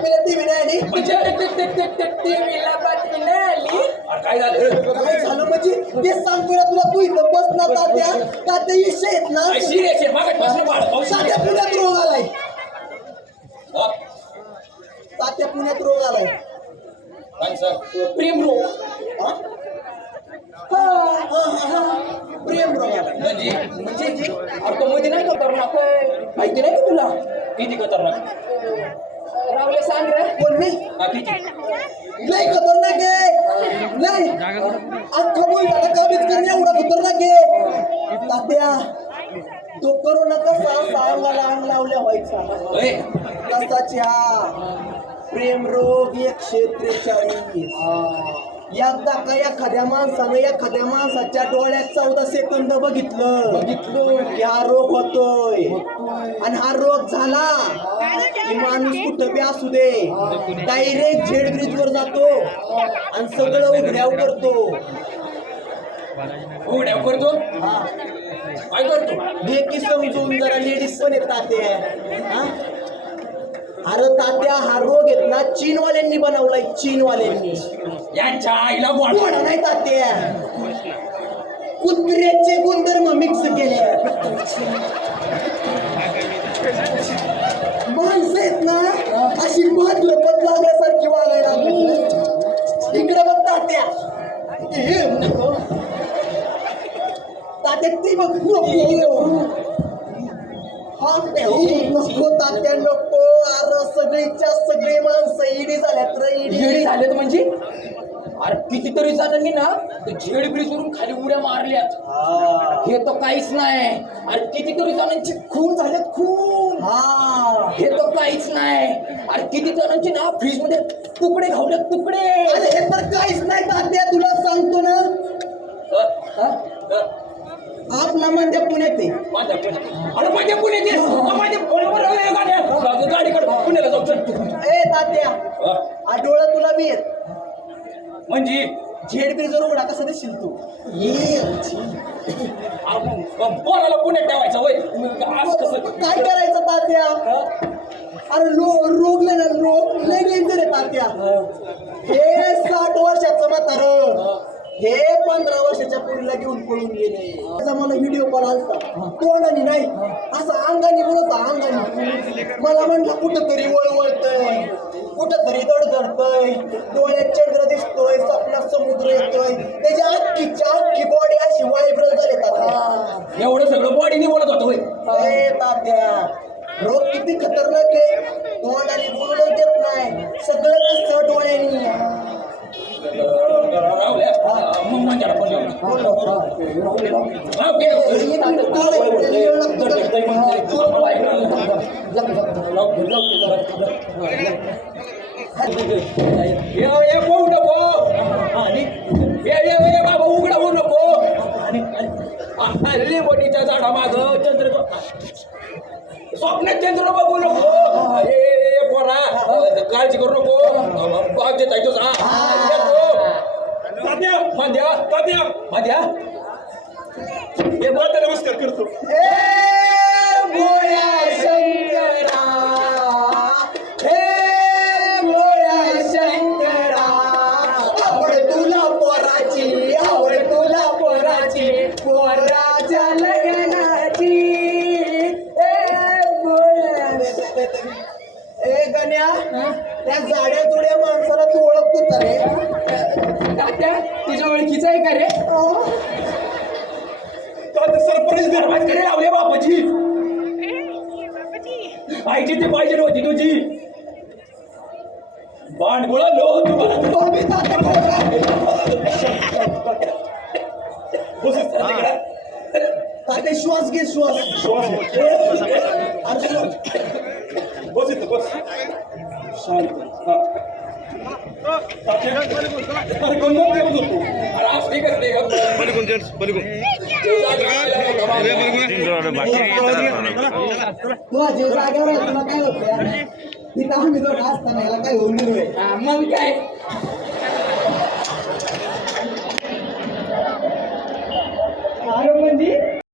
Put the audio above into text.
बातमीला TV नाही आली म्हणजे टीव्हीला बातमी नाही आली काय झालं काय झालं म्हणजे ते सांगतो ना तुला तू इथं बस ना तात्या तात्या विषय आहेत ना काय सिरियस आहे मागासपासून बाळ पाऊस तात्या पुण्यात रोग आलाय हा, तात्या पुण्यात रोग आलाय काय सर प्रेम रोग हा? हा, हा, हा, हा. प्रेम रोग म्हणजे म्हणजे जे- अरे तो मध्ये नाही खतरनाक माहिती नाही का तुला किती खतरनाक रावले सांग रे. कोण मी? किती लय खतरनाक आहे. लय. अख्खा बोल झाला काबीज करणे एवढा खतरनाक आहे. तात्या तो करोना कसा सांगाला अंग लावल्या व्हायचा. ओय, कसाची हा. प्रेम रोग एकशे त्रेचाळीस. एकदा का एखाद्या माणसानं एखाद्या माणसाच्या डोळ्यात चौदा सेकंद बघितलं. बघितलं. की हा रोग होतोय. आणि हा रोग झाला. माणूस कुठं? बी असू दे. डायरेक्ट झेड ब्रिज वर जातो आणि सगळं उघड्याव करतो. उघड्या करतो? हा. काय करतो? घे की समजून जरा लेडीज पण येतात तात्या. हा? अरे तात्या हा रोग आहेत ना चीनवाल्यांनी बनवलाय चीनवाल्यांनी. यांच्या आईला बोल कोण नाही तात्या. कुत्र्याचे गुणधर्म मिक्स केले. तात्या ती नको हा हे नको तात्या नको अरे सगळीच्या सगळी माणसं इडी झाल्यात रे येडी झालेत म्हणजे? अरे कितीतरी जणांनी ना ते झेड ब्रिज वरून खाली उड्या मारल्यात. हा हे तर काहीच नाही. अरे कितीतरी जणांची खून झालेत खून. हा हे तर काहीच नाही. अरे किती जणांची ना फ्रीजमध्ये तुकडे घावलेत तुकडे. अरे हे तर काहीच नाही तात्या तुला सांगतो ना आपला म्हणजे पुण्यात माझ्या. अरे माझ्या पुण्यात ये. अ, माझ्या पुण्यावर ए, गाड्या. गाडीकडे पुण्याला जाऊ चल तू. ए तात्या. अ, हा डोळा तुला बी येत. म्हणजे? झेड ब्रिजवर उघडा कसा दिसशील तू? ये पोराला पुण्यात ठेवायचं वय कसं? काय करायचं तात्या? अरे लो रोग लय ना रोग. लय डेंजर आहे तात्या. हे साठ वर्षाचं म्हातार. हे पंधरा वर्षाच्या पुरीला घेऊन पळून गेले. त्याचा मला व्हिडिओ कॉल आलता. तोंडाने नाही. असं अंगाने बोलत अंगाने. मला म्हटलं कुठं तरी वळवळतय. कुठं तरी दडदडतय डोळ्यात चंद्र दिसतोय स्वप्नात समुद्र येतोय. त्याची अख्खीच्या अख्खी बॉडी अशी व्हायब्रल झाले तात्या एवढं सगळं बॉडीने बोलत होतं तात्या. रोग किती खतरनाक आहे. तोंडाने बाबा उघडा होऊ नको आणि हल्ली बोटीच्या झाडा माग चंद्र स्वप्न चंद्र बघू नको ये पोरा काळजी करू नको बाग देत आहे तुझा तात्या मांद्या तात्या मांद्या हे बोलते नमस्कार करतो. ए भोळ्या शंकरा हे भोळ्या शंकरा आवड तुला पोराची आवड तुला पोराची पोराच्या लग्नाची. ए भोळ्या ए गण्या त्या जाड्या जुड्या माणसाला तू ओळखतो का रे? तात्या तुझ्या ओळखीचं आहे का रे? अहो. सरपंच दरवाजकडे लावले बापाची? पाहिजे ते पाहिजे होती तुझी. भांडगुळा लो तुम्हाला तात्या श्वास घे श्वास. श्वास. बस इथं बस. शांत. जीव जागेवर आहे तुला काय होतं तिथं आम्ही जो असताना याला काय होऊन मग काय?